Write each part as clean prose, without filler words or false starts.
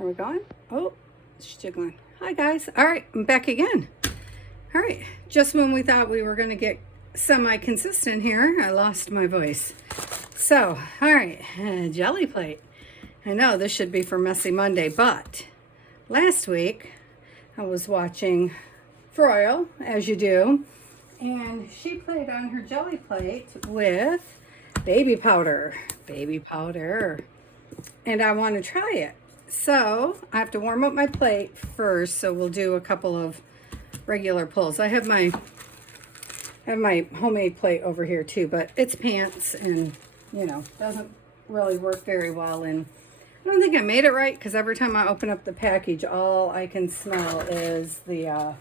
Are we going? Oh, it's jiggling. Hi guys. All right, I'm back again. All right, just when we thought we were going to get semi-consistent here, I lost my voice. So, all right, jelly plate. I know this should be for Messy Monday, but last week I was watching Froyle, as you do, and she played on her jelly plate with baby powder. And I want to try it. So I have to warm up my plate first, so we'll do a couple of regular pulls. I have my homemade plate over here too, but it's pants and, you know, doesn't really work very well. And I don't think I made it right because every time I open up the package, all I can smell is the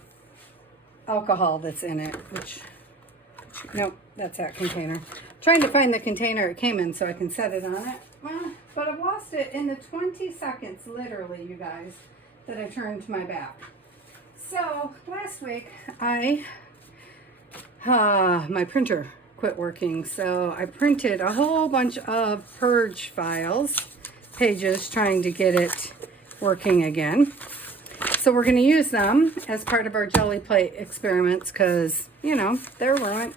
alcohol that's in it, which, nope, that's that container. I'm trying to find the container it came in so I can set it on it. But I've lost it in the 20 seconds, literally, you guys, that I turned my back. So last week, my printer quit working, so I printed a whole bunch of Purge pages, trying to get it working again. So we're going to use them as part of our jelly plate experiments because, you know, they're ruined.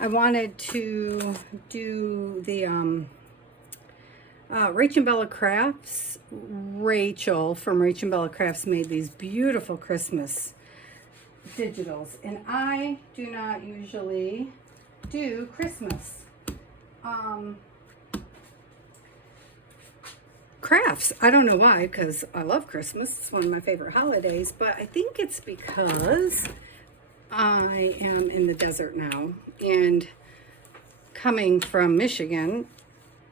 I wanted to do the Rach and Bella Crafts. Rachel from Rach and Bella Crafts made these beautiful Christmas digitals, and I do not usually do Christmas crafts. I don't know why, because I love Christmas. It's one of my favorite holidays, but I think it's because I am in the desert now, and coming from Michigan,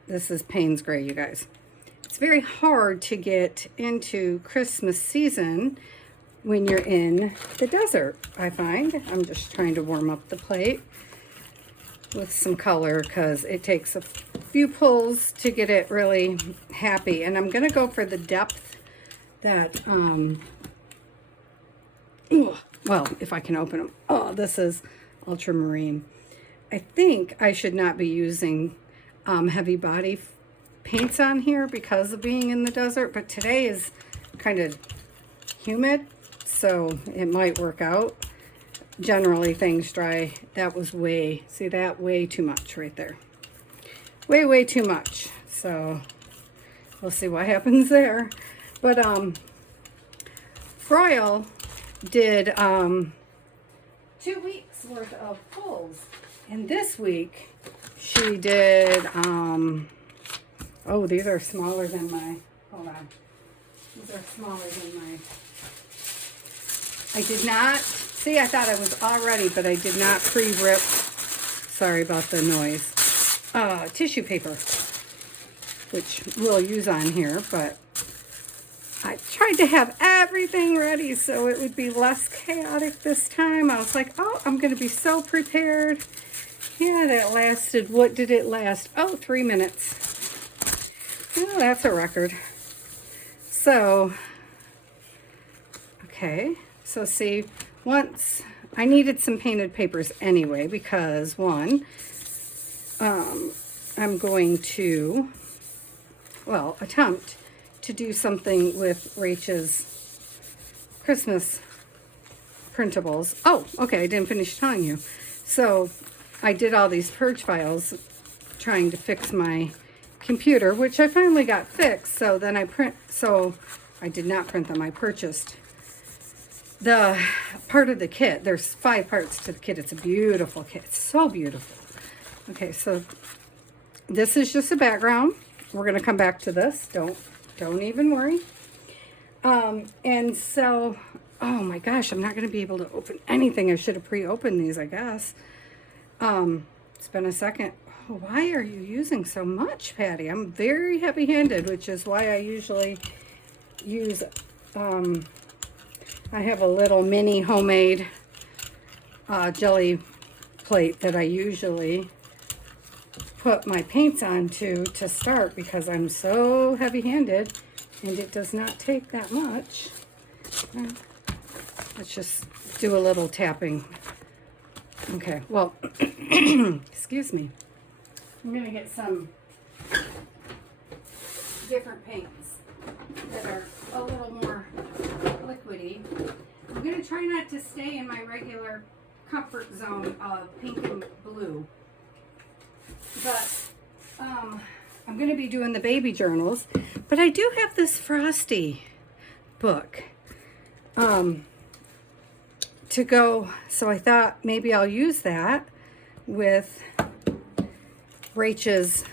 this is Payne's Gray, you guys. It's very hard to get into Christmas season when you're in the desert, I find. I'm just trying to warm up the plate with some color because it takes a few pulls to get it really happy. And I'm going to go for the depth that, well, if I can open them. Oh, this is ultramarine. I think I should not be using heavy body paints on here because of being in the desert, but today is kind of humid, so it might work out. Generally things dry. That was way too much right there. Way too much. So we'll see what happens there. But Froyle did 2 weeks worth of pulls, and this week she did, oh, these are smaller than my, hold on. These are smaller than my, I did not, see, I thought I was all ready, but I did not pre-rip, sorry about the noise, tissue paper, which we'll use on here, but I tried to have everything ready so it would be less chaotic this time. I was like, oh, I'm going to be so prepared. Yeah, that lasted, what did it last? Oh, 3 minutes. Oh, that's a record. So, okay. So see, once, I needed some painted papers anyway because, one, I'm going to, well, attempt to do something with Rach's Christmas printables. Oh, okay, I didn't finish telling you. So I did all these Purge files trying to fix my computer, which I finally got fixed. So then I did not print them. I purchased the part of the kit. There's 5 parts to the kit. It's a beautiful kit. It's so beautiful. Okay, so this is just a background. We're going to come back to this. Don't even worry. And so, oh my gosh, I'm not going to be able to open anything. I should have pre-opened these, I guess. It's been a second. Oh, why are you using so much, Patty? I'm very heavy-handed, which is why I usually use, I have a little mini homemade jelly plate that I usually put my paints onto to start because I'm so heavy-handed and it does not take that much. Let's just do a little tapping. Okay, well, excuse me. I'm going to get some different paints that are a little more liquidy. I'm going to try not to stay in my regular comfort zone of pink and blue. But I'm going to be doing the baby journals. But I do have this Frosty book to go. So I thought maybe I'll use that with Rachel's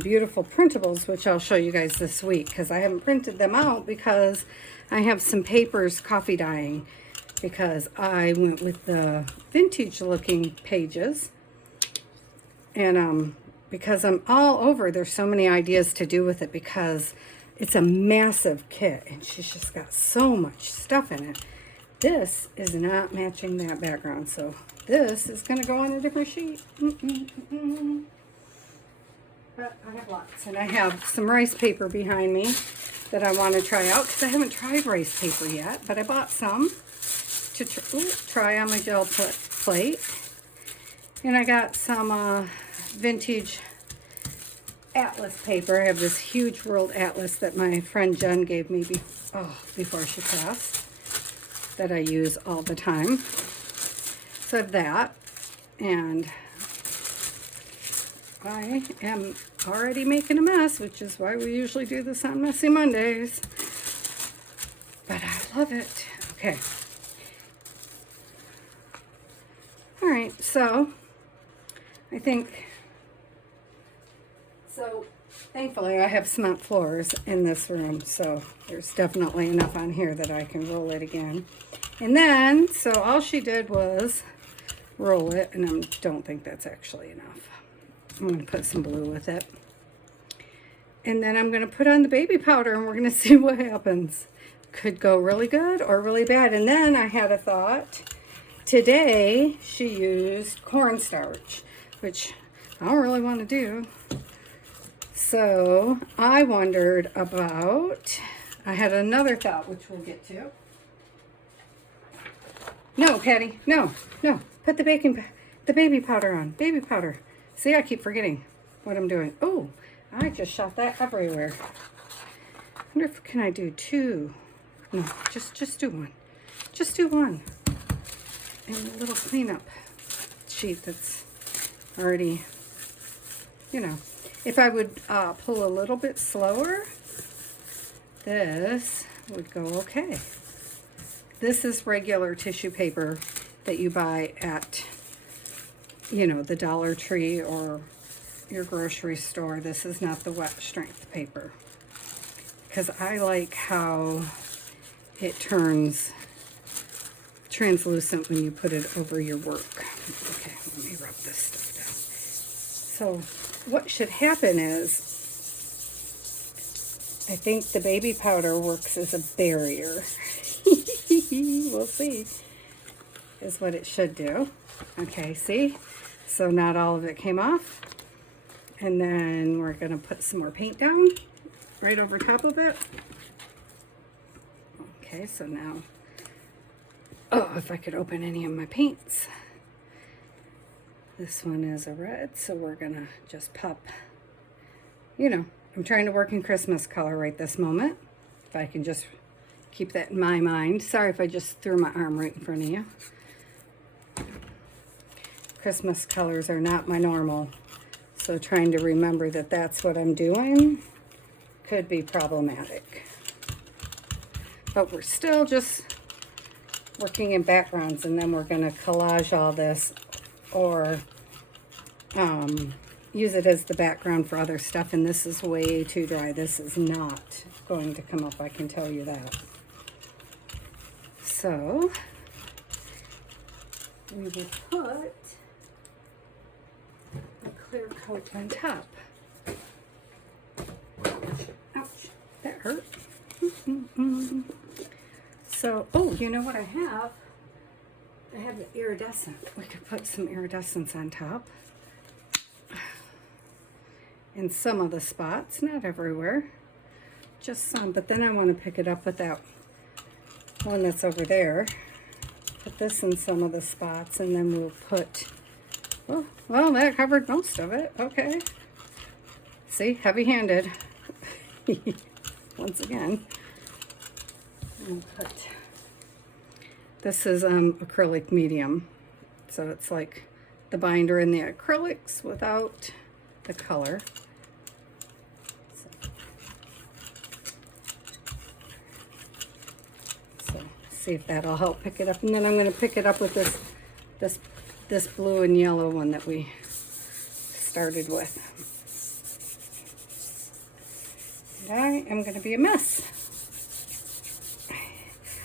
beautiful printables, which I'll show you guys this week, because I haven't printed them out because I have some papers coffee dyeing, because I went with the vintage looking pages, and because I'm all over, there's so many ideas to do with it, because it's a massive kit and she's just got so much stuff in it. This is not matching that background, so this is going to go on a different sheet. But I have lots, and I have some rice paper behind me that I want to try out, because I haven't tried rice paper yet, but I bought some to try on my gel plate. And I got some vintage atlas paper. I have this huge world atlas that my friend Jen gave me before she passed, that I use all the time. So I have that, and I am already making a mess, which is why we usually do this on Messy Mondays. But I love it. Okay. All right, so I think, thankfully I have cement floors in this room, so there's definitely enough on here that I can roll it again. And then, so all she did was roll it, and I don't think that's actually enough. I'm going to put some blue with it. And then I'm going to put on the baby powder, and we're going to see what happens. Could go really good or really bad. And then I had a thought. Today, she used cornstarch, which I don't really want to do. So I wondered about, I had another thought, which we'll get to. No, Patty, no. Put the baby powder on. Baby powder. See, I keep forgetting what I'm doing. Oh, I just shot that everywhere. I wonder if can I do two? No, just do one. Just do one. And a little cleanup sheet that's already, if I would pull a little bit slower, this would go okay. This is regular tissue paper that you buy at, the Dollar Tree or your grocery store. This is not the wet strength paper, because I like how it turns translucent when you put it over your work. Okay, let me rub this stuff down. So what should happen is, I think the baby powder works as a barrier. We'll see, is what it should do. Okay, see? So not all of it came off. And then we're going to put some more paint down right over top of it. Okay, so now, if I could open any of my paints. This one is a red, so we're going to just pop, I'm trying to work in Christmas color right this moment. If I can just keep that in my mind. Sorry if I just threw my arm right in front of you. Christmas colors are not my normal, so trying to remember that that's what I'm doing could be problematic. But we're still just working in backgrounds, and then we're going to collage all this, or use it as the background for other stuff. And this is way too dry. This is not going to come up, I can tell you that. So we will put a clear coat on top. Ouch, that hurt. So, you know what I have? I have the iridescent. We could put some iridescence on top. In some of the spots, not everywhere. Just some, but then I want to pick it up with that one that's over there. Put this in some of the spots, and then we'll put, well, that covered most of it. Okay. See, heavy-handed. once again. This is acrylic medium, so it's like the binder in the acrylics without the color. So see if that'll help pick it up, and then I'm going to pick it up with this blue and yellow one that we started with. And I am going to be a mess.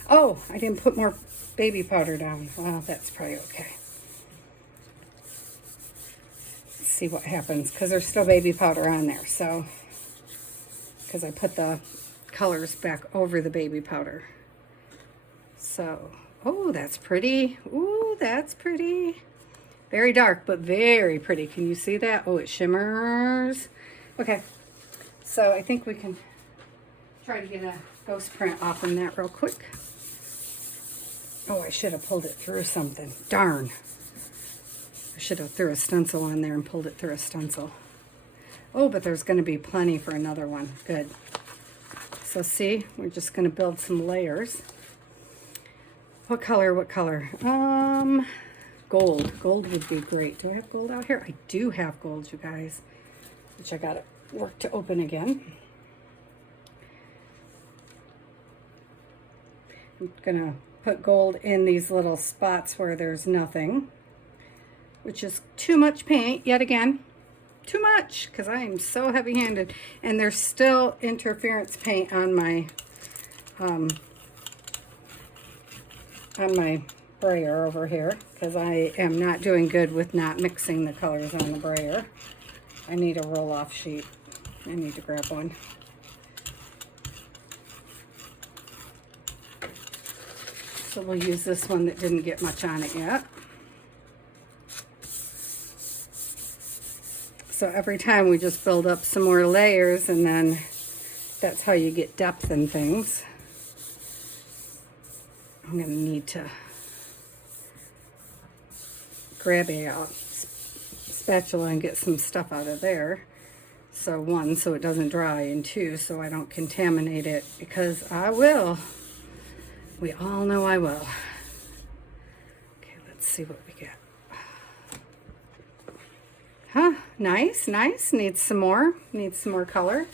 Oh, I didn't put more baby powder down. Well, that's probably okay. Let's see what happens, because there's still baby powder on there. So, because I put the colors back over the baby powder. So, oh, that's pretty. Ooh, that's pretty. Very dark, but very pretty. Can you see that? Oh, it shimmers. Okay, so I think we can try to get a ghost print off on that real quick. Oh, I should have pulled it through something. Darn. I should have threw a stencil on there and pulled it through a stencil. Oh, but there's going to be plenty for another one. Good. So see, we're just going to build some layers. What color? What color? Gold. Gold would be great. Do I have gold out here? I do have gold, you guys, which I got to work to open again. I'm going to put gold in these little spots where there's nothing, which is too much paint yet again. Too much, because I am so heavy-handed, and there's still interference paint on my brayer over here, because I am not doing good with not mixing the colors on the brayer. I need a roll-off sheet. I need to grab one. So we'll use this one that didn't get much on it yet. So every time we just build up some more layers, and then that's how you get depth in things. I'm going to need to grab a spatula and get some stuff out of there. So one, so it doesn't dry, and two, so I don't contaminate it, because I will. We all know I will. Okay, let's see what we get. Huh, nice, nice. Needs some more color.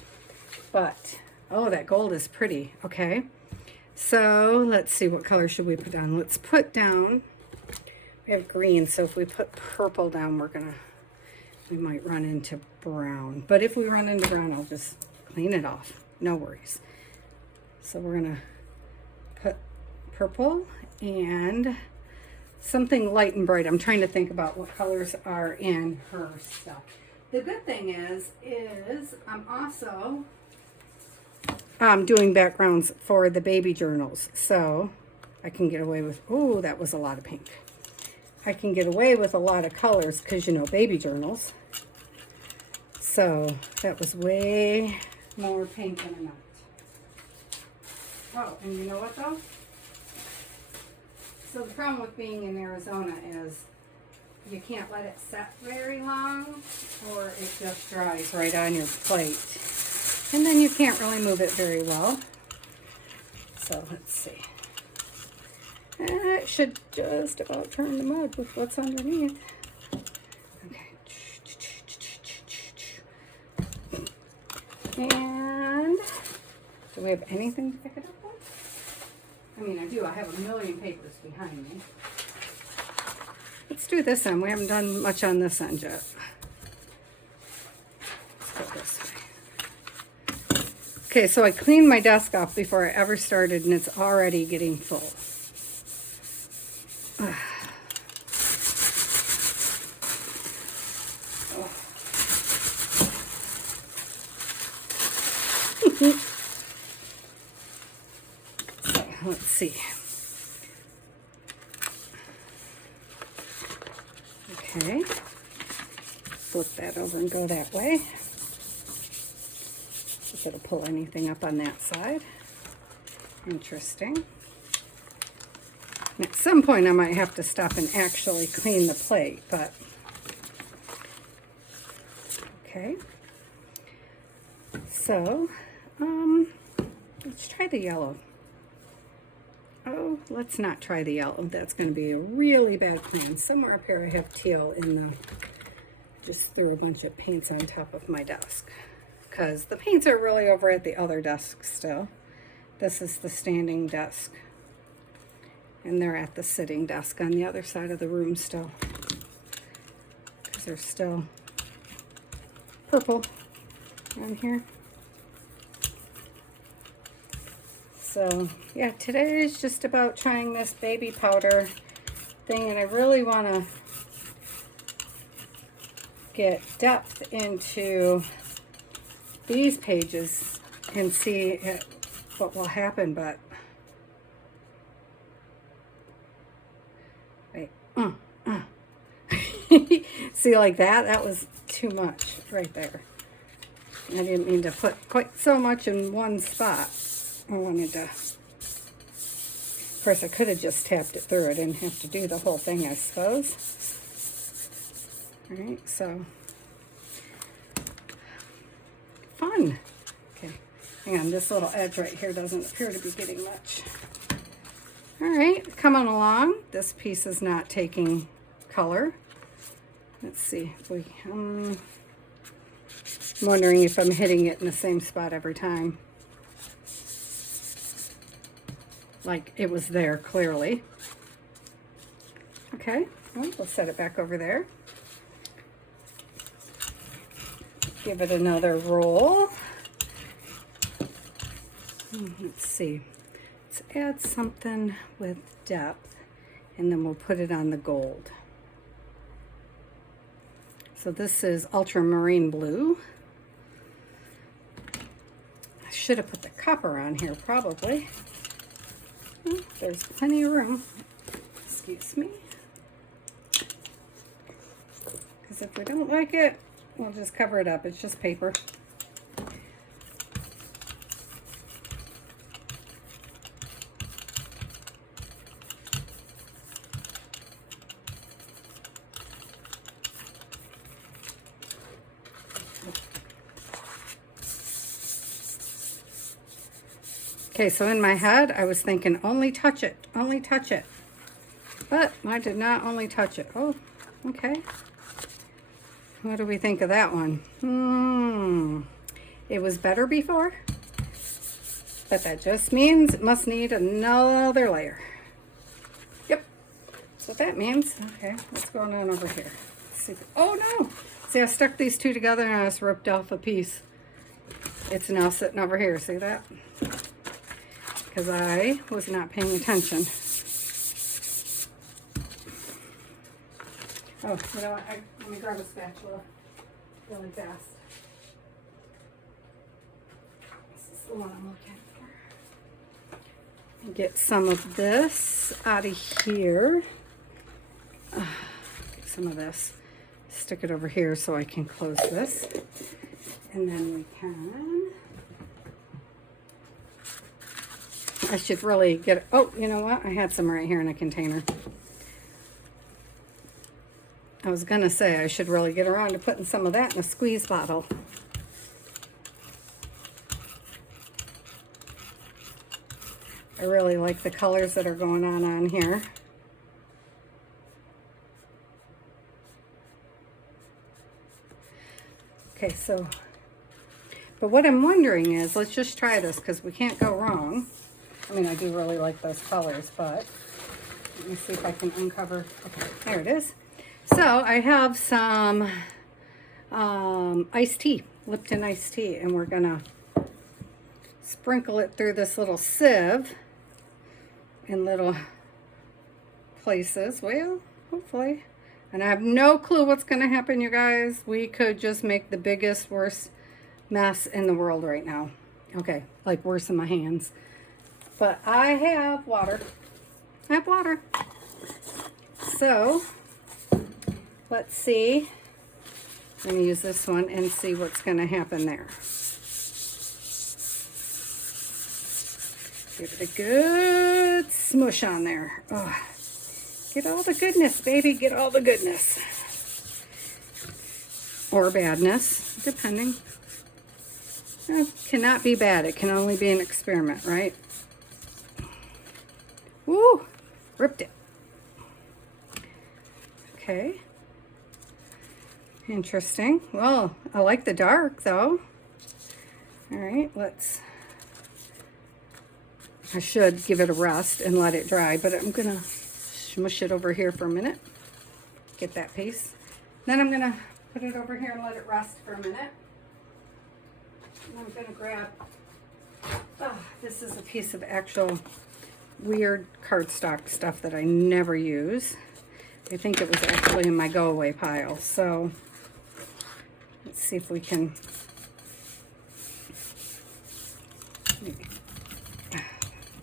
But, oh, that gold is pretty. Okay, so let's see, what color should we put down? Let's put down, we have green, so if we put purple down, we might run into brown. But if we run into brown, I'll just clean it off. No worries. So we're going to put purple and something light and bright. I'm trying to think about what colors are in her stuff. The good thing is I'm also doing backgrounds for the baby journals, so I can get away with, oh, that was a lot of pink. I can get away with a lot of colors because, you know, baby journals. So that was way more pink than enough. Oh, and you know what though? So the problem with being in Arizona is you can't let it set very long, or it just dries right on your plate. And then you can't really move it very well. So let's see. It should just about turn the mud with what's underneath. Okay. And do we have anything to pick it up with? I mean, I do. I have a million papers behind me. Let's do this end. We haven't done much on this end yet. Let's go this way. Okay, so I cleaned my desk off before I ever started, and it's already getting full. Let's see. Okay. Flip that over and go that way. If it'll pull anything up on that side. Interesting. At some point I might have to stop and actually clean the plate, but okay. So Let's try the yellow. Oh, let's not try the yellow. That's going to be a really bad plan. Somewhere up here I have teal in the, just threw a bunch of paints on top of my desk. Because the paints are really over at the other desk still. This is the standing desk. And they're at the sitting desk on the other side of the room still. Because they're still purple on here. So, yeah, today is just about trying this baby powder thing, and I really want to get depth into these pages and see what will happen, but wait, see, like that was too much right there. I didn't mean to put quite so much in one spot. I wanted to, of course I could have just tapped it through. I didn't have to do the whole thing, I suppose. All right, so fun. Okay, hang on, this little edge right here doesn't appear to be getting much. All right, coming along. This piece is not taking color. Let's see if we, I'm wondering if I'm hitting it in the same spot every time. Like it was there clearly. Okay, well, we'll set it back over there. Give it another roll. Let's see. Let's add something with depth, and then we'll put it on the gold. So this is ultramarine blue. I should have put the copper on here probably. Oh, there's plenty of room. Excuse me. Because if we don't like it, we'll just cover it up. It's just paper. Okay, so in my head, I was thinking, only touch it, only touch it. But I did not only touch it. Oh, okay. What do we think of that one? It was better before, but that just means it must need another layer. Yep, that's what that means. Okay, what's going on over here? Let's see. Oh no! See, I stuck these two together and I just ripped off a piece. It's now sitting over here, see that? Because I was not paying attention. Oh, you know what? Let me grab a spatula really fast. This is the one I'm looking for. Get some of this out of here. Get some of this. Stick it over here so I can close this. And then we can... I should really get it. Oh, you know what? I had some right here in a container. I was going to say I should really get around to putting some of that in a squeeze bottle. I really like the colors that are going on here. Okay, so, but what I'm wondering is, let's just try this because we can't go wrong. I mean, I do really like those colors, but let me see if I can uncover. Okay, there it is. So I have some iced tea, Lipton iced tea, and we're gonna sprinkle it through this little sieve in little places. Well, hopefully. And I have no clue what's gonna happen, you guys. We could just make the biggest, worst mess in the world right now. Okay, like worse than my hands. But I have water. I have water. So, let's see. I'm going to use this one and see what's going to happen there. Give it a good smush on there. Oh, get all the goodness, baby. Get all the goodness. Or badness, depending. Cannot be bad. It can only be an experiment, right? Woo! Ripped it. Okay. Interesting. Well, I like the dark, though. All right, I should give it a rest and let it dry, but I'm going to smush it over here for a minute. Get that piece. Then I'm going to put it over here and let it rest for a minute. And I'm going to grab, this is a piece of actual weird cardstock stuff that I never use. I think it was actually in my go away pile. So let's see if we can maybe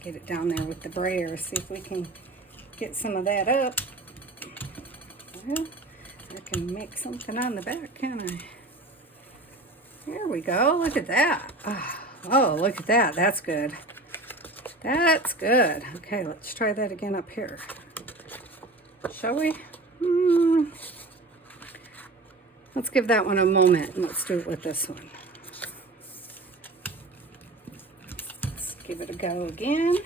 get it down there with the brayer. See if we can get some of that up. Well, I can make something on the back, can I? There we go. Look at that. Oh, look at that. That's good. That's good. Okay, let's try that again up here. Shall we? Let's give that one a moment and let's do it with this one. Let's give it a go again.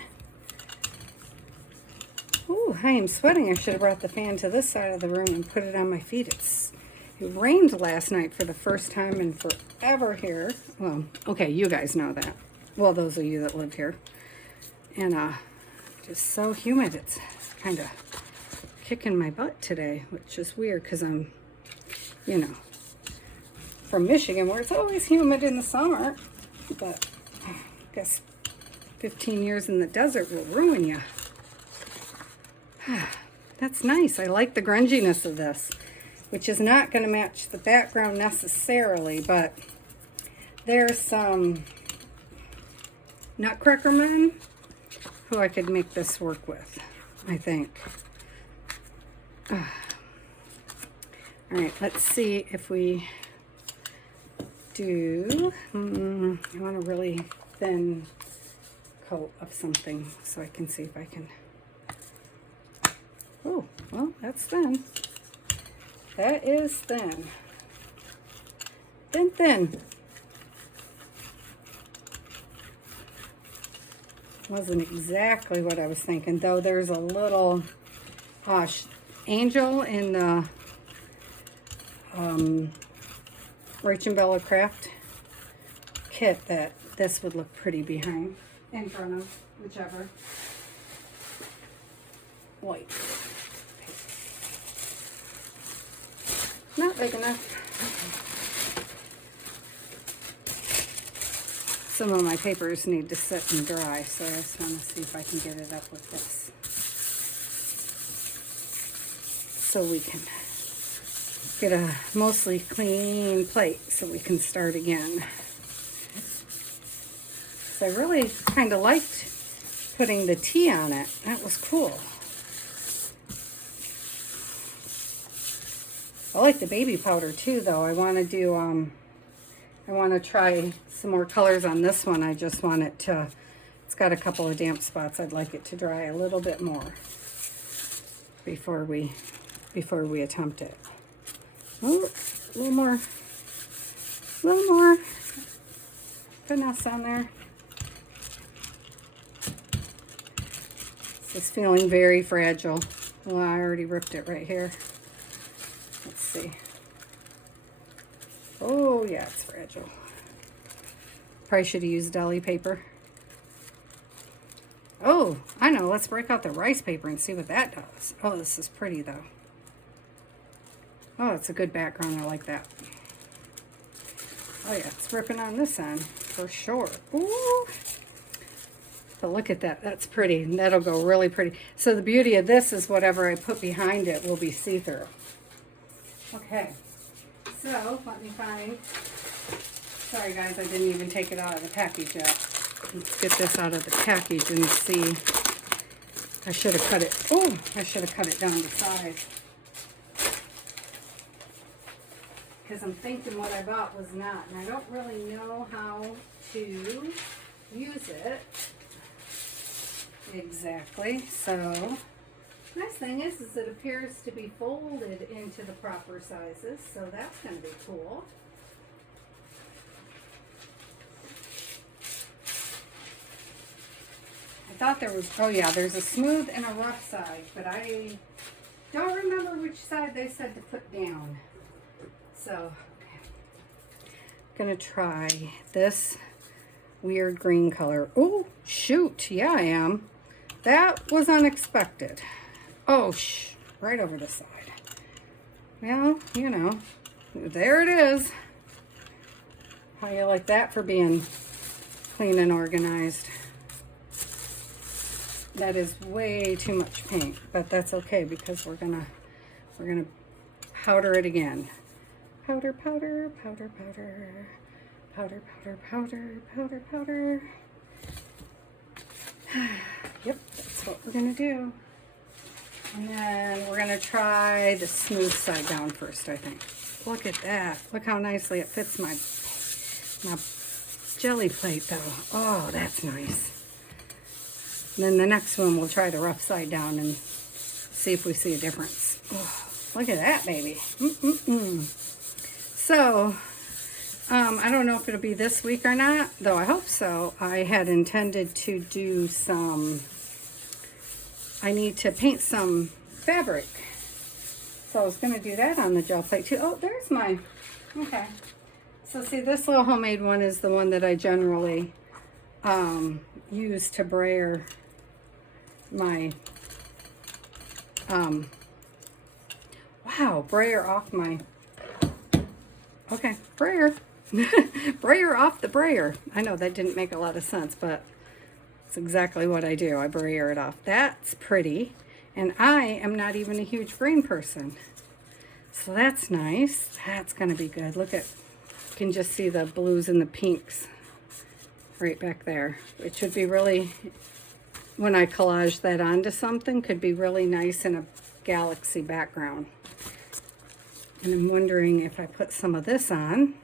Ooh, I am sweating. I should have brought the fan to this side of the room and put it on my feet. It rained last night for the first time in forever here. Well, okay, you guys know that. Well, those of you that live here. And just so humid. It's kind of kicking my butt today, which is weird because I'm, you know, from Michigan where it's always humid in the summer. But I guess 15 years in the desert will ruin you. That's nice. I like the grunginess of this, which is not going to match the background necessarily, but there's some Nutcracker men who I could make this work with, I think. All right, let's see if we do, I want a really thin coat of something so I can see if I can. Oh, well, that's thin. That is thin. Thin. Wasn't exactly what I was thinking, though. There's a little angel in the Rach and Bella Craft kit that this would look pretty behind, in front of, whichever. White. Not big enough. Some of my papers need to sit and dry, so I just want to see if I can get it up with this. So we can get a mostly clean plate so we can start again. So I really kind of liked putting the tea on it. That was cool. I like the baby powder too, though. I want to do, I want to try some more colors on this one. I just want it to, it's got a couple of damp spots. I'd like it to dry a little bit more before we attempt it. Oh, a little more finesse on there. It's feeling very fragile. Well, I already ripped it right here. Let's see. Oh, yeah, it's fragile. Probably should have used deli paper. Oh, I know. Let's break out the rice paper and see what that does. Oh, this is pretty, though. Oh, it's a good background. I like that. Oh, yeah, it's ripping on this end for sure. Ooh. But look at that. That's pretty. That'll go really pretty. So the beauty of this is whatever I put behind it will be see-through. Okay. So, let me find... Sorry, guys, I didn't even take it out of the package yet. Let's get this out of the package and see. I should have cut it. Oh, I should have cut it down to size. Because I'm thinking what I bought was not. And I don't really know how to use it exactly. So, nice thing is it appears to be folded into the proper sizes. So that's going to be cool. thought there was, oh yeah, there's a smooth and a rough side, but I don't remember which side they said to put down. So, gonna try this weird green color. Oh, shoot, yeah, I am. That was unexpected. Oh, right over the side. Well, you know, there it is. How you like that for being clean and organized? That is way too much paint, but that's okay because we're gonna powder it again. Powder, powder, powder, powder, powder, powder, powder, powder, powder. Yep, that's what we're gonna do. And then we're gonna try the smooth side down first, I think. Look at that. Look how nicely it fits my jelly plate though. Oh, that's nice. And then the next one we'll try the rough side down and see if we see a difference. Oh, look at that, baby. So, I don't know if it'll be this week or not, though I hope so. I had intended to do I need to paint some fabric. So I was going to do that on the gel plate too. Oh, there's mine. Okay. So see, this little homemade one is the one that I generally use to brayer my, brayer off my, okay, brayer. Brayer off the brayer. I know that didn't make a lot of sense, but it's exactly what I do. I brayer it off. That's pretty. And I am not even a huge green person. So that's nice. That's going to be good. Look at, you can just see the blues and the pinks right back there. It should be really, when I collage that onto something, could be really nice in a galaxy background. And I'm wondering if I put some of this on,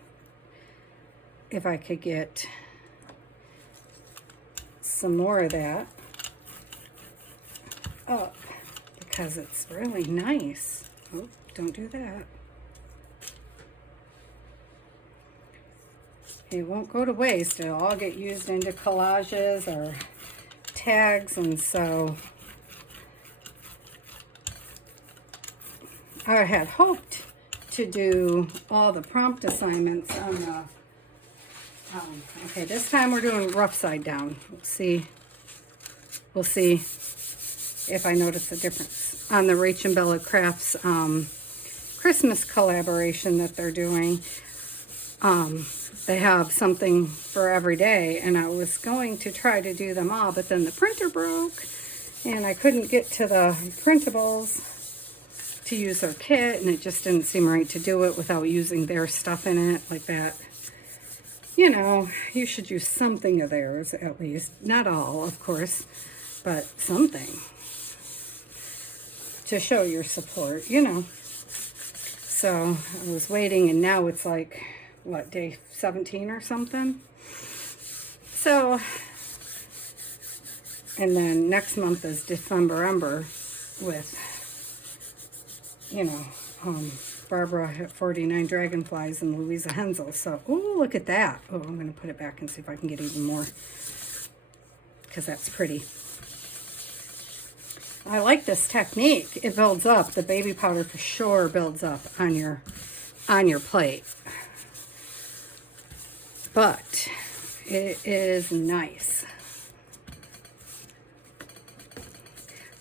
if I could get some more of that up, because it's really nice. Oh, don't do that. It won't go to waste. It'll all get used into collages or tags, and so I had hoped to do all the prompt assignments on the okay, this time we're doing rough side down. We'll see if I notice a difference on the Rach and Bella Crafts Christmas collaboration that they're doing. They have something for every day, and I was going to try to do them all, but then the printer broke, and I couldn't get to the printables to use their kit, and it just didn't seem right to do it without using their stuff in it like that. You know, you should use something of theirs at least. Not all, of course, but something to show your support, you know. So I was waiting, and now it's like, what, day 17 or something? So, and then next month is December with, you know, Barbara 49 Dragonflies and Louisa Hensel. So, oh, look at that. Oh, I'm going to put it back and see if I can get even more, because that's pretty. I like this technique. It builds up. The baby powder for sure builds up on your plate. But it is nice.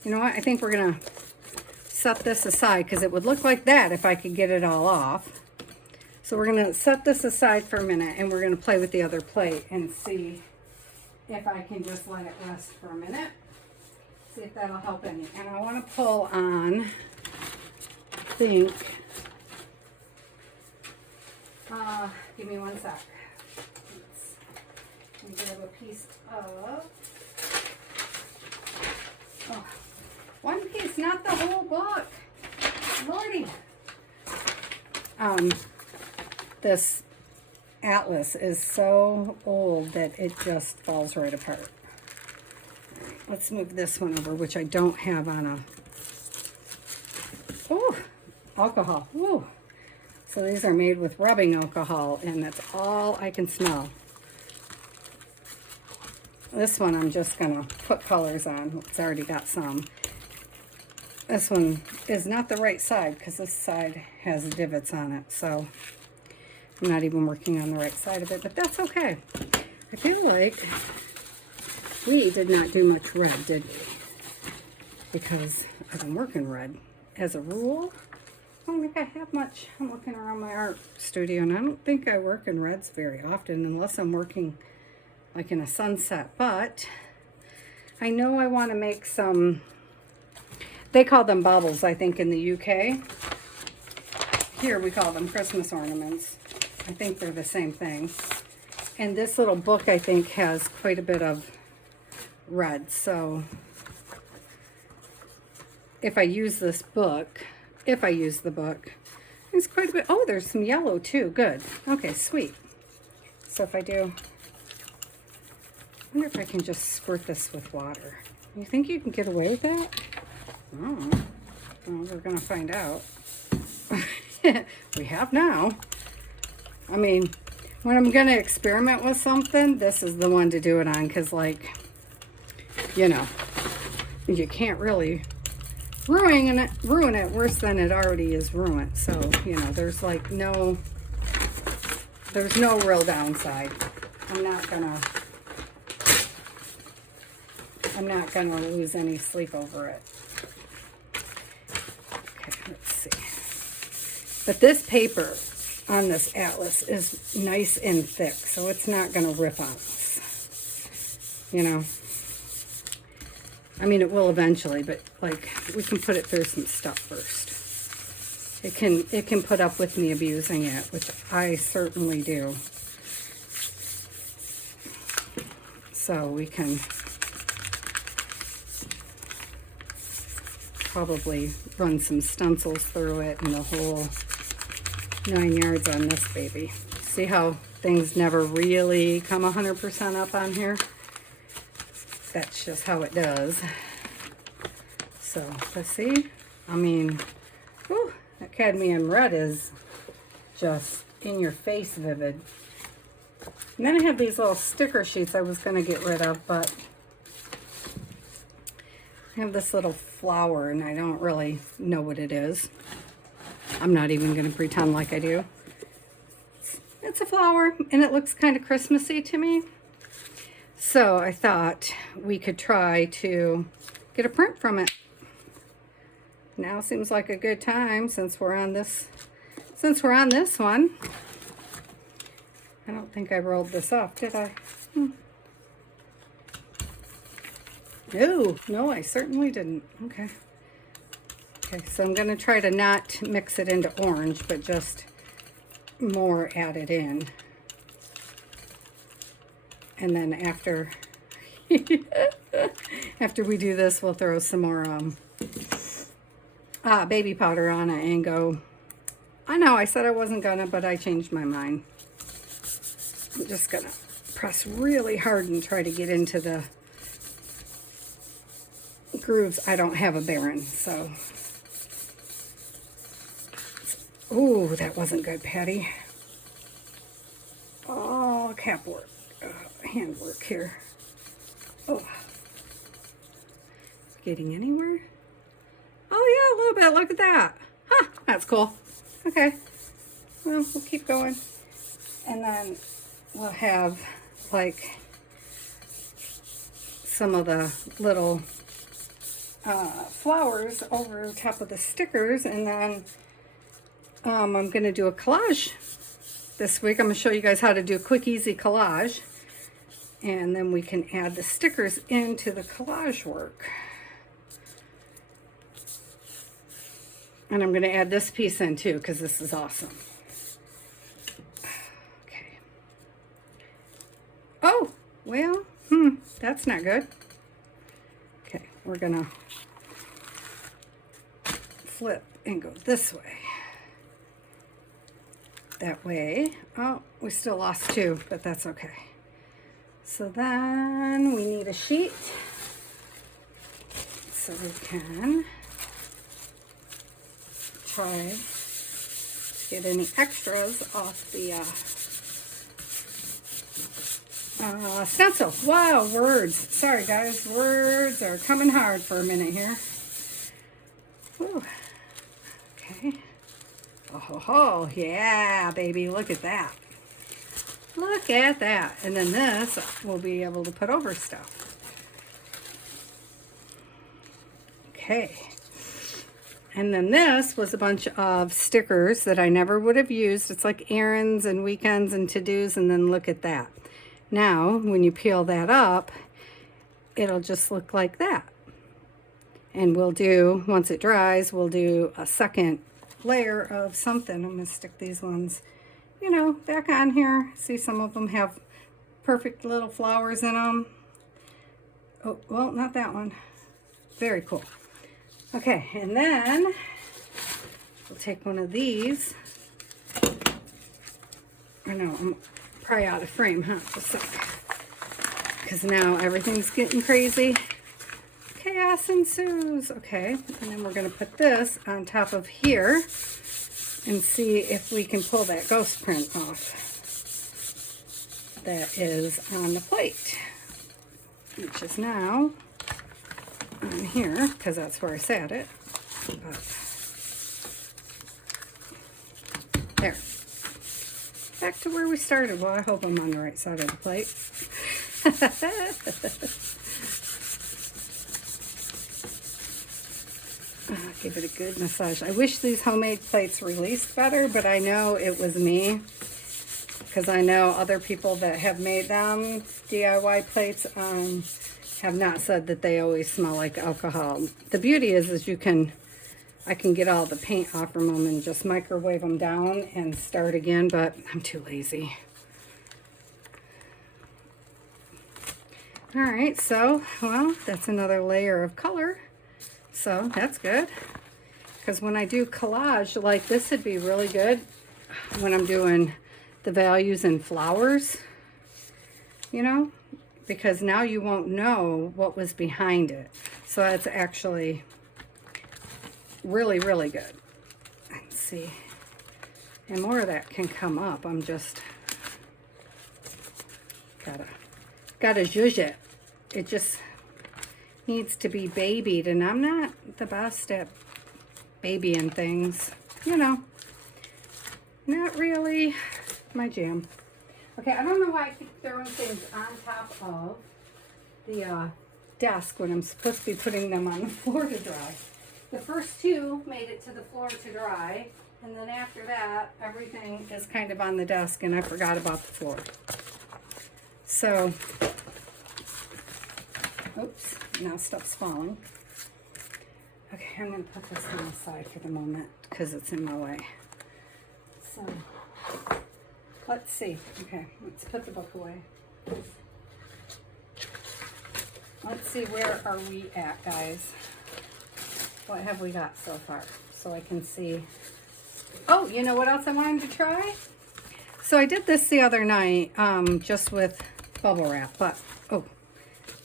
You know what? I think we're going to set this aside, because it would look like that if I could get it all off. So we're going to set this aside for a minute, and we're going to play with the other plate and see if I can just let it rest for a minute. See if that'll help any. And I want to pull on, I think, give me one sec. Let me grab a piece of, oh, one piece, not the whole book. Lordy. This atlas is so old that it just falls right apart. Let's move this one over, which I don't have on a, oh, alcohol. Ooh. So these are made with rubbing alcohol, and that's all I can smell. This one I'm just going to put colors on. It's already got some. This one is not the right side because this side has divots on it. So I'm not even working on the right side of it, but that's okay. I feel like we did not do much red, did we? Because I've been working red. As a rule, I don't think I have much. I'm looking around my art studio, and I don't think I work in reds very often unless I'm working like in a sunset. But I know I want to make some, they call them baubles, I think, in the UK. Here we call them Christmas ornaments. I think they're the same thing. And this little book, I think, has quite a bit of red. So if I use this book, if I use the book, there's quite a bit. Oh, there's some yellow too. Good. Okay, sweet. So if I do, I wonder if I can just squirt this with water. You think you can get away with that? Oh, well, we're going to find out. We have now. I mean, when I'm going to experiment with something, this is the one to do it on, because, like, you know, you can't really ruin it worse than it already is ruined. So, you know, there's like no real downside. I'm not gonna lose any sleep over it. Okay, let's see. But this paper on this atlas is nice and thick, so it's not gonna rip on us. You know? I mean, it will eventually, but like we can put it through some stuff first. It can put up with me abusing it, which I certainly do. So we can probably run some stencils through it and the whole 9 yards on this baby. See how things never really come 100% up on here? That's just how it does. So, let's see. I mean, whew, that cadmium red is just in your face vivid. And then I have these little sticker sheets I was going to get rid of, but I have this little flower and I don't really know what it is. I'm not even going to pretend like I do. It's a flower and it looks kind of Christmassy to me. So I thought we could try to get a print from it. Now seems like a good time since we're on this one. I don't think I rolled this off, did I? No, I certainly didn't. Okay. Okay, so I'm going to try to not mix it into orange, but just more added in. And then after after we do this, we'll throw some more baby powder on it and go. I know I said I wasn't gonna, but I changed my mind. I'm just gonna press really hard and try to get into the grooves. I don't have a Baron, so. Ooh, that wasn't good, Patty. Oh, cap work. Handwork here. Oh, getting anywhere? Oh yeah, a little bit. Look at that. Huh, that's cool. Okay, well, we'll keep going, and then we'll have like some of the little flowers over top of the stickers, and then I'm going to do a collage this week. I'm going to show you guys how to do a quick, easy collage. And then we can add the stickers into the collage work. And I'm going to add this piece in too, because this is awesome. Okay. Oh, well, that's not good. Okay, we're going to flip and go this way. That way. Oh, we still lost two, but that's okay. So then we need a sheet so we can try to get any extras off the Stencil. Wow, words. Sorry, guys. Words are coming hard for a minute here. Whew. Okay. Oh, ho, ho. Yeah, baby. Look at that. Look at that. And then this we'll be able to put over stuff. Okay. And then this was a bunch of stickers that I never would have used. It's like errands and weekends and to-dos, and then look at that. Now, when you peel that up, it'll just look like that. And we'll do, once it dries, we'll do a second layer of something. I'm going to stick these ones, you know, back on here. See, some of them have perfect little flowers in them. Oh, well, not that one. Very cool. Okay, and then we'll take one of these. I know, I'm probably out of frame, huh? Just a sec. Because now everything's getting crazy. Chaos ensues. Okay, and then we're going to put this on top of here and see if we can pull that ghost print off. That is on the plate, which is now on here, because that's where I sat it. But there. Back to where we started. Well, I hope I'm on the right side of the plate. Give it a good massage. I wish these homemade plates released better, but I know it was me, because I know other people that have made them, DIY plates, have not said that they always smell like alcohol. The beauty is I can get all the paint off from them and just microwave them down and start again, but I'm too lazy. All right, so, well, that's another layer of color. So that's good. Because when I do collage, like this would be really good when I'm doing the values in flowers, you know, because now you won't know what was behind it. So that's actually really, really good. Let's see. And more of that can come up. I'm just gotta zhuzh it. It just needs to be babied, and I'm not the best at babying things, you know. Not really my jam. Okay, I don't know why I keep throwing things on top of the desk when I'm supposed to be putting them on the floor to dry. The first two made it to the floor to dry, and then after that, everything is kind of on the desk, and I forgot about the floor. So, oops, now stuff's falling. Okay, I'm going to put this on the side for the moment because it's in my way. So, let's see. Okay, let's put the book away. Let's see, where are we at, guys? What have we got so far? So I can see. Oh, you know what else I wanted to try? So I did this the other night, just with bubble wrap, but, oh,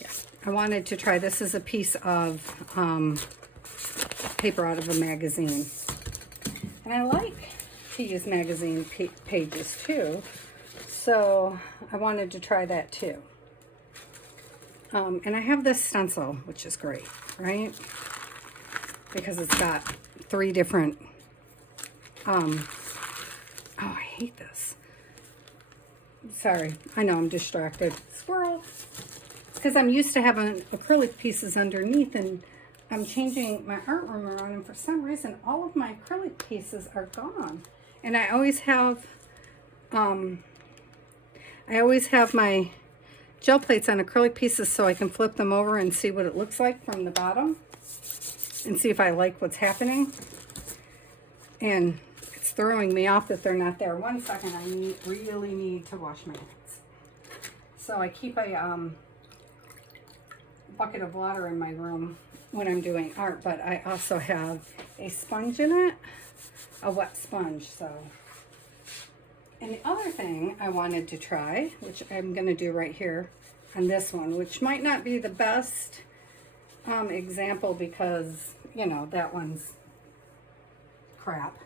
yeah. I wanted to try, this is a piece of paper out of a magazine. And I like to use magazine pages too. So I wanted to try that too. And I have this stencil, which is great, right? Because it's got 3 different, oh, I hate this. Sorry, I know I'm distracted. Squirrel. Because I'm used to having acrylic pieces underneath, and I'm changing my art room around, and for some reason, all of my acrylic pieces are gone. And I always have my gel plates on acrylic pieces so I can flip them over and see what it looks like from the bottom and see if I like what's happening. And it's throwing me off that they're not there. One second, I really need to wash my hands. So I keep a bucket of water in my room when I'm doing art, but I also have a sponge in it, a wet sponge. So, and the other thing I wanted to try, which I'm going to do right here on this one, which might not be the best example because, you know, that one's crap.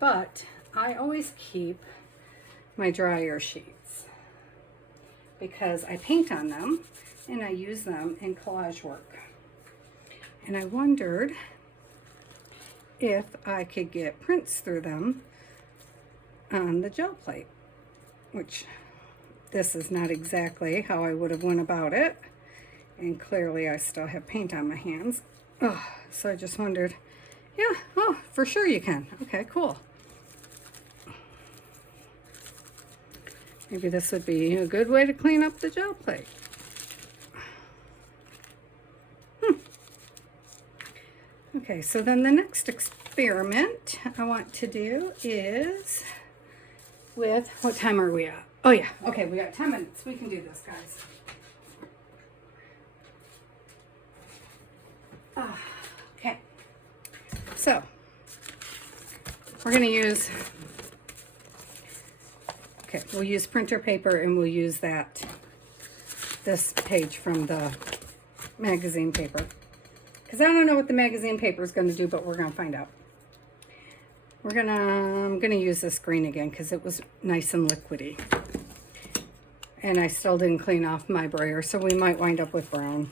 But I always keep my dryer sheets. because I paint on them and I use them in collage work. And I wondered if I could get prints through them on the gel plate, which this is not exactly how I would have went about it. And clearly I still have paint on my hands. Oh, so I just wondered, yeah, oh, for sure you can. Okay, cool. Maybe this would be a good way to clean up the gel plate. Okay, so then the next experiment I want to do is with, what time are we at? Oh yeah, okay, we got 10 minutes. We can do this, guys. Okay, so we're going to use, okay, we'll use printer paper and we'll use this page from the magazine paper. Because I don't know what the magazine paper is going to do, but we're going to find out. I'm going to use this green again because it was nice and liquidy. And I still didn't clean off my brayer, so we might wind up with brown.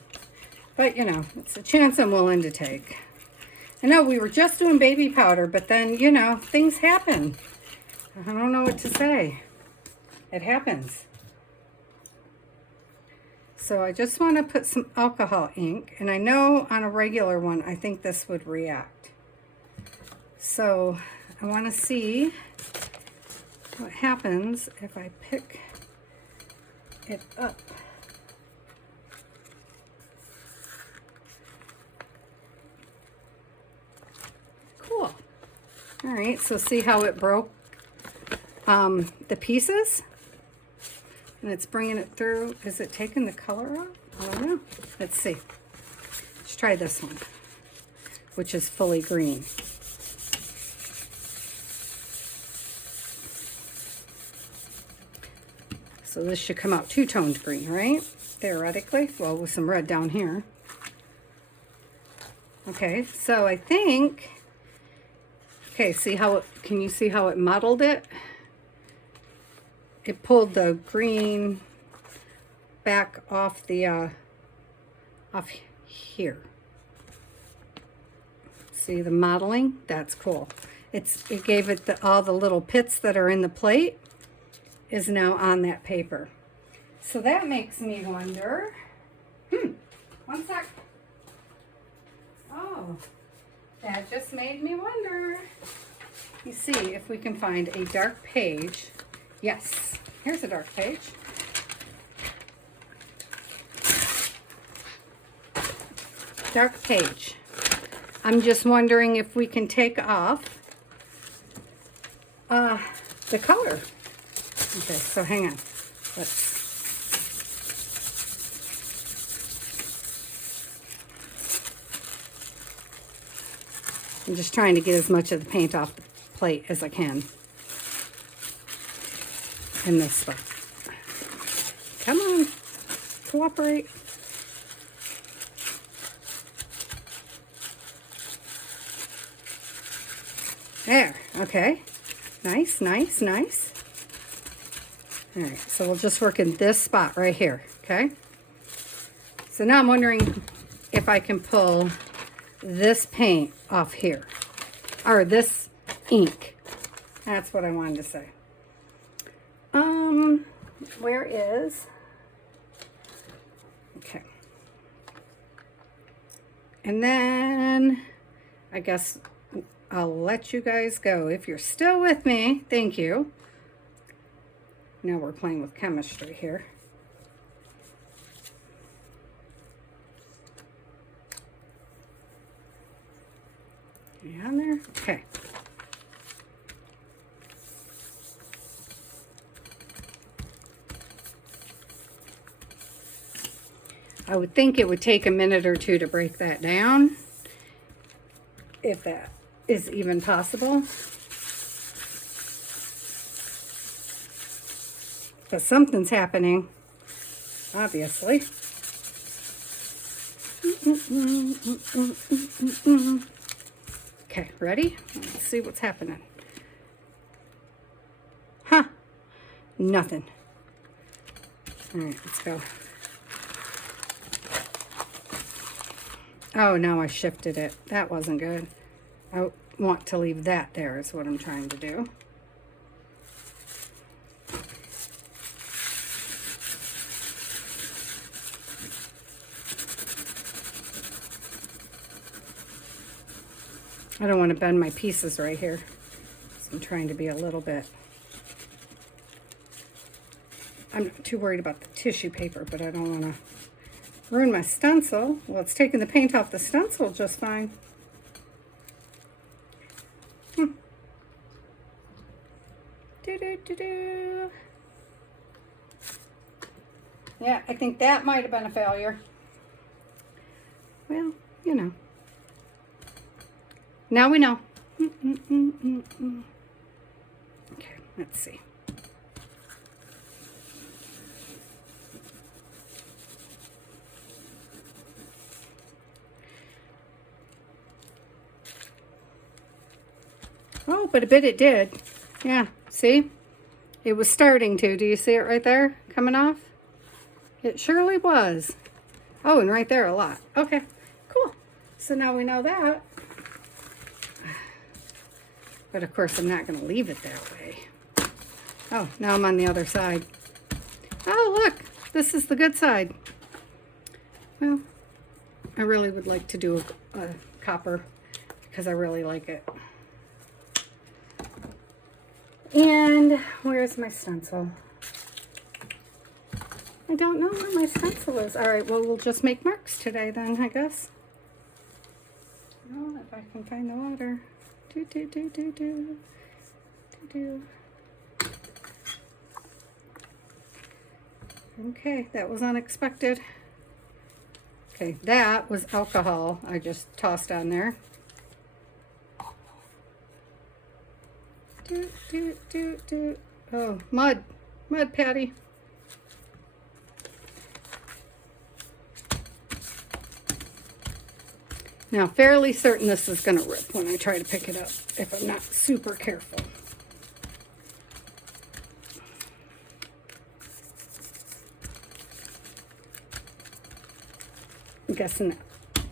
But, you know, it's a chance I'm willing to take. I know we were just doing baby powder, but then, you know, things happen. I don't know what to say. It happens. So I just want to put some alcohol ink, and I know on a regular one, I think this would react. So I want to see what happens if I pick it up. Cool. All right, so see how it broke the pieces? And it's bringing it through. Is it taking the color off? I don't know. Let's see. Let's try this one, which is fully green. So this should come out two-toned green, right? Theoretically. Well, with some red down here. Okay, so I think, okay, see how it, can you see how it mottled it? It pulled the green back off the, off here. See the modeling? That's cool. It gave it all the little pits that are in the plate is now on that paper. So that makes me wonder, one sec. Oh, that just made me wonder. You see if we can find a dark page. Yes, here's a dark page. Dark page. I'm just wondering if we can take off the color. Okay, so hang on. I'm just trying to get as much of the paint off the plate as I can. In this spot. Come on, cooperate. There, okay. Nice, nice, nice. All right, so we'll just work in this spot right here, okay? So now I'm wondering if I can pull this paint off here, or this ink. That's what I wanted to say. Where is, okay. And then I guess I'll let you guys go. If you're still with me, thank you. Now we're playing with chemistry here. You on there? Okay. I would think it would take a minute or two to break that down, if that is even possible. But something's happening, obviously. Okay, ready? Let's see what's happening. Huh, nothing. All right, let's go. Oh, now I shifted it. That wasn't good. I want to leave that there is what I'm trying to do. I don't want to bend my pieces right here. So I'm trying to be a little bit... I'm not too worried about the tissue paper, but I don't want to ruin my stencil. Well, it's taking the paint off the stencil just fine. Do-do-do-do. Yeah, I think that might have been a failure. Well, you know. Now we know. Okay, let's see. Oh, but a bit it did. Yeah, see? It was starting to. Do you see it right there coming off? It surely was. Oh, and right there a lot. Okay, cool. So now we know that. But of course, I'm not going to leave it that way. Oh, now I'm on the other side. Oh, look. This is the good side. Well, I really would like to do a copper because I really like it. And where's my stencil? I don't know where my stencil is. All right, well, we'll just make marks today then, I guess. Oh, if I can find the water. Okay, that was unexpected. Okay, that was alcohol I just tossed on there. Oh, mud. Mud, Patty. Now, fairly certain this is going to rip when I try to pick it up, if I'm not super careful. I'm guessing that.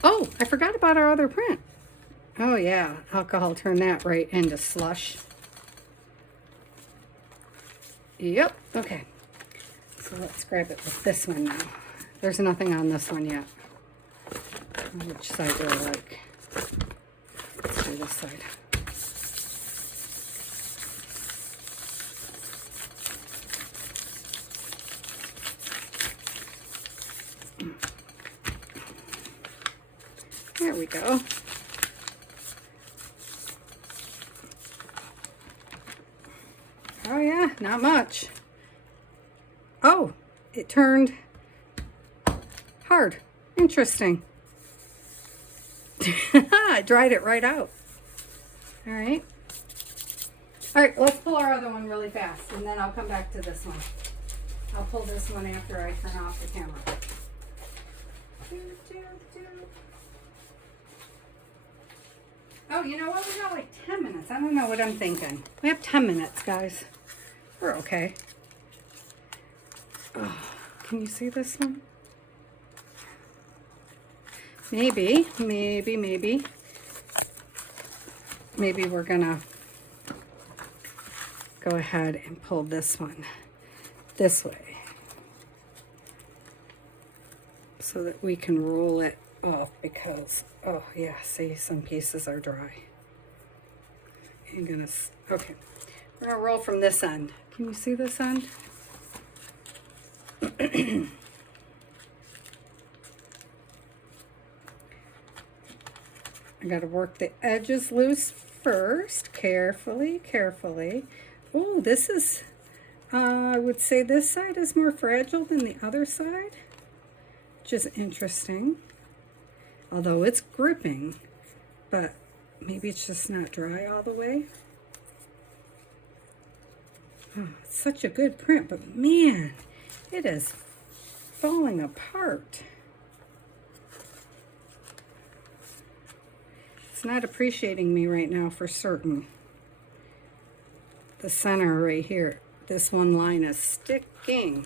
Oh, I forgot about our other print. Oh, yeah. Alcohol turned that right into slush. Yep. Okay. So let's grab it with this one now. There's nothing on this one yet. Which side do I like? Let's do this side. There we go. Oh yeah, not much. Oh, it turned hard. Interesting. I dried it right out. All right. All right, let's pull our other one really fast, and then I'll come back to this one. I'll pull this one after I turn off the camera. Oh, you know what? We got like 10 minutes. I don't know what I'm thinking. We have 10 minutes, guys. We're okay. Oh, can you see this one? Maybe we're gonna go ahead and pull this one this way so that we can roll it up because, oh yeah, see, some pieces are dry. Okay, we're gonna roll from this end. Can you see this end? I got to work the edges loose first, carefully. Oh, this is, I would say this side is more fragile than the other side, which is interesting. Although it's gripping, but maybe it's just not dry all the way. Oh, it's such a good print, but man, it is falling apart. Not appreciating me right now for certain. The center right here, this one line is sticking.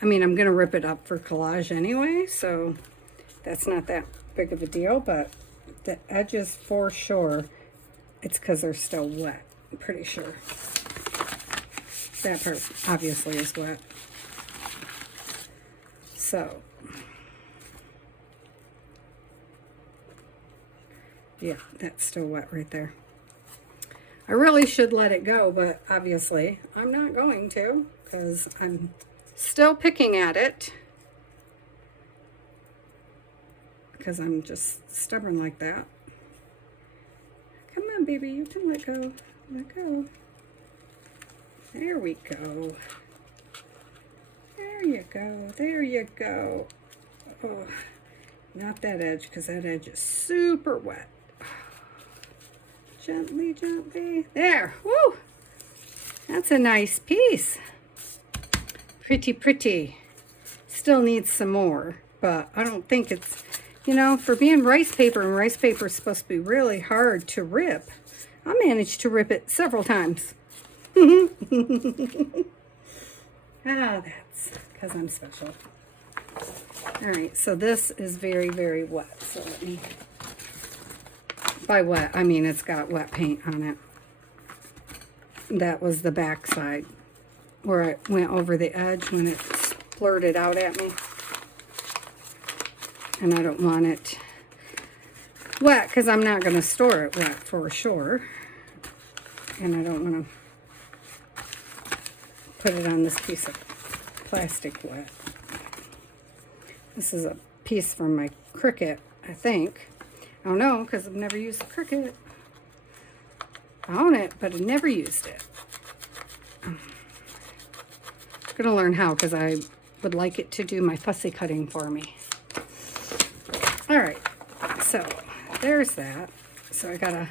I mean, I'm going to rip it up for collage anyway, so that's not that big of a deal, but the edges for sure, it's because they're still wet, I'm pretty sure. That part obviously is wet. So, yeah, that's still wet right there. I really should let it go, but obviously I'm not going to because I'm still picking at it because I'm just stubborn like that. Come on, baby, you can let go. Let go. There we go. There you go. There you go. Oh, not that edge because that edge is super wet. Gently, gently. There. Woo! That's a nice piece. Pretty, pretty. Still needs some more, but I don't think it's, you know, for being rice paper, and rice paper is supposed to be really hard to rip, I managed to rip it several times. Ah, that's because I'm special. All right, so this is very, very wet. So let me, by wet, I mean it's got wet paint on it. That was the back side where I went over the edge when it splurted out at me. And I don't want it wet because I'm not going to store it wet for sure. And I don't want to put it on this piece of plastic wet. This is a piece from my Cricut, I think. I don't know because I've never used the Cricut. I own it, but I've never used it. I'm going to learn how because I would like it to do my fussy cutting for me. All right, so there's that. So I got to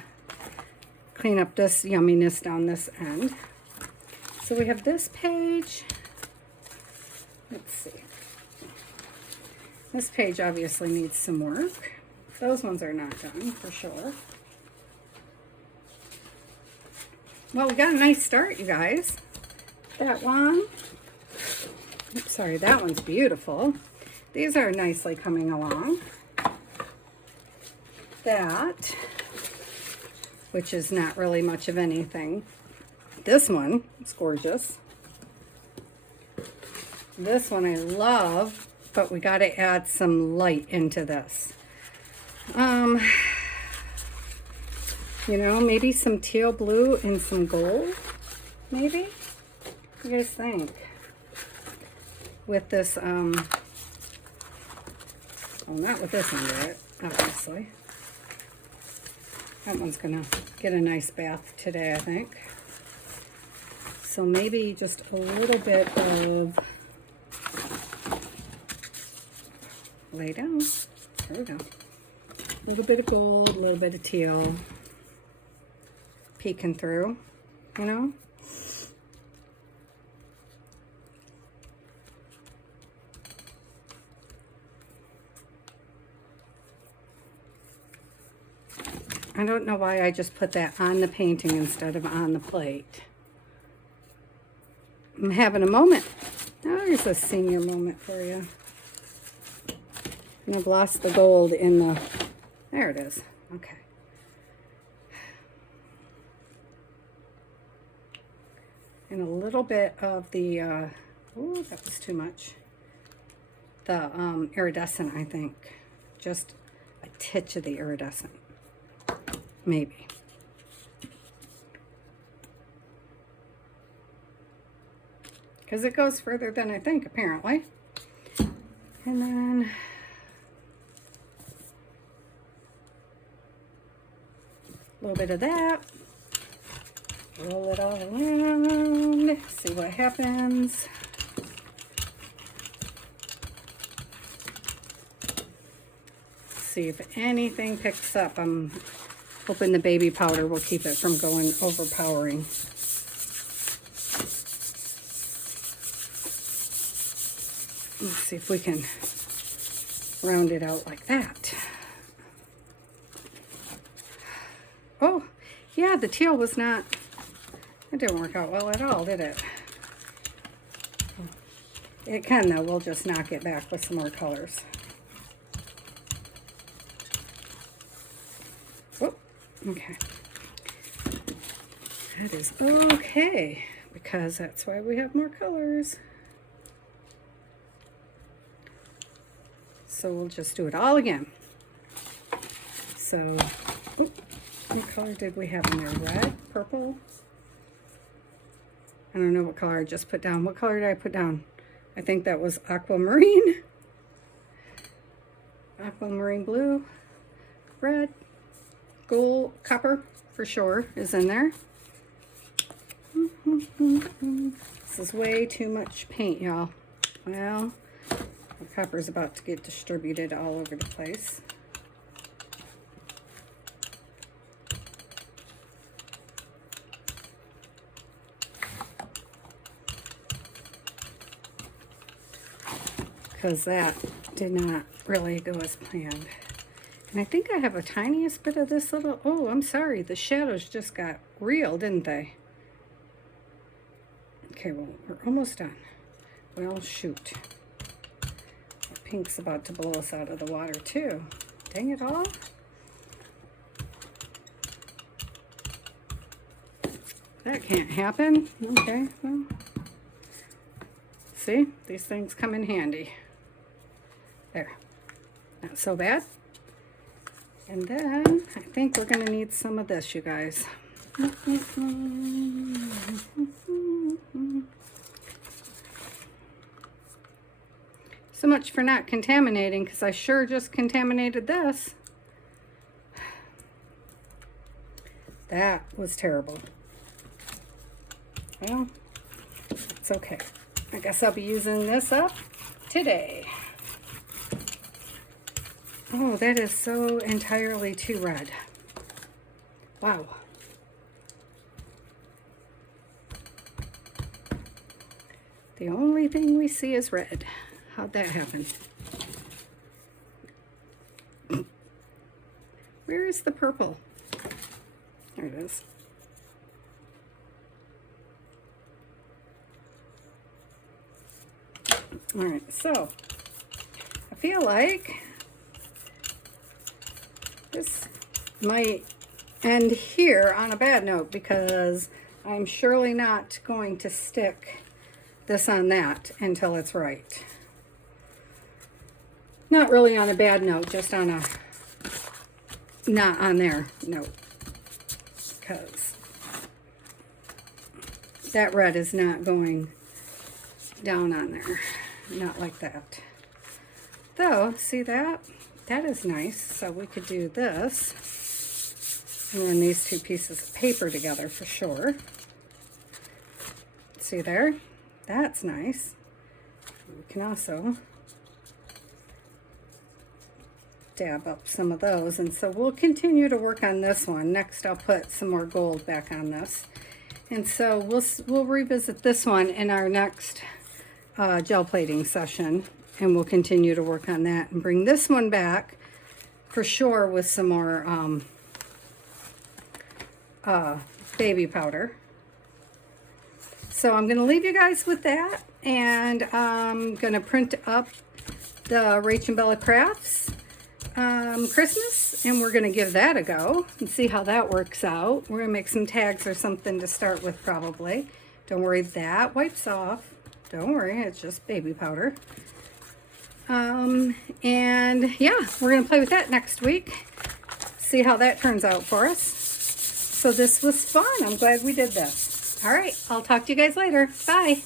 clean up this yumminess down this end. So we have this page. Let's see. This page obviously needs some work. Those ones are not done for sure. Well, we got a nice start, you guys. That one, oops, sorry, that one's beautiful. These are nicely coming along. That, which is not really much of anything. This one is gorgeous. This one I love, but we got to add some light into this. You know, maybe some teal blue and some gold, maybe? What do you guys think? With this, well, not with this under it, obviously. That one's gonna get a nice bath today, I think. So maybe just a little bit of, lay down, there we go. A little bit of gold, a little bit of teal. Peeking through, you know. I don't know why I just put that on the painting instead of on the plate. I'm having a moment. Oh, here's a senior moment for you. And I've lost the gold in the, there it is. Okay. And a little bit of the, oh, that was too much. The iridescent, I think. Just a titch of the iridescent. Maybe. Because it goes further than I think, apparently. And then a little bit of that. Roll it all around, see what happens. See if anything picks up. I'm hoping the baby powder will keep it from going overpowering. Let's see if we can round it out like that. Oh, yeah, the teal was not, it didn't work out well at all, did it? It can though, we'll just knock it back with some more colors. Oh, okay. That is okay, because that's why we have more colors. So we'll just do it all again. So, what color did we have in there? Red, purple? I don't know what color I just put down. What color did I put down? I think that was aquamarine. Aquamarine blue, red, gold, copper for sure is in there. This is way too much paint, y'all. Well, the copper's about to get distributed all over the place. Because that did not really go as planned. And I think I have a tiniest bit of this little, oh, I'm sorry, the shadows just got real, didn't they? Okay, well, we're almost done. Well, shoot. The pink's about to blow us out of the water, too. Dang it all. That can't happen. Okay, well. See, these things come in handy. There. Not so bad. And then I think we're going to need some of this, you guys. So much for not contaminating, because I sure just contaminated this. That was terrible. Well, it's okay. I guess I'll be using this up today. Oh, that is so entirely too red. Wow. The only thing we see is red. How'd that happen? Where is the purple? There it is. All right, so I feel like this might end here on a bad note, because I'm surely not going to stick this on that until it's right. Not really on a bad note, just on a not on there note, because that red is not going down on there. Not like that. Though, see that? That is nice. So we could do this and run these two pieces of paper together for sure. See there? That's nice. We can also dab up some of those. And so we'll continue to work on this one. Next, I'll put some more gold back on this. And so we'll revisit this one in our next gel plating session, and we'll continue to work on that and bring this one back for sure with some more baby powder. So I'm going to leave you guys with that, and I'm going to print up the Rach and Bella Crafts Christmas, and we're going to give that a go and see how that works out. We're going to make some tags or something to start with probably. Don't worry, that wipes off. Don't worry, it's just baby powder. And yeah, we're going to play with that next week. See how that turns out for us. So this was fun. I'm glad we did this. All right, I'll talk to you guys later. Bye.